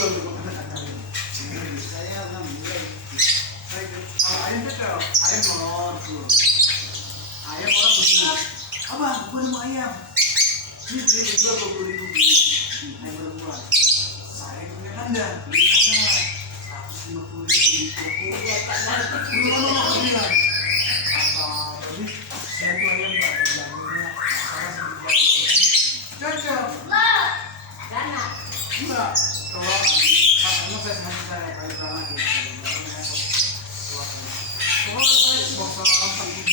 jual ke makanan. Saya ngambil. Kalau ayam kecil, ayam telur tuh. Ayam orang begini. Abang, gue nemu ayam. Ini beli dijual 20.000 beli. Ayam berbulan. Saya punya kandang, beli kandang 150.000. Belum mau bilang. Apa lebih? Saya tuh ayam nggak bilangnya sama sedikit. Cocok. Dana. Enggak. Kalau katanya saya kayak tanah gitu. Kalau ada kayak box 4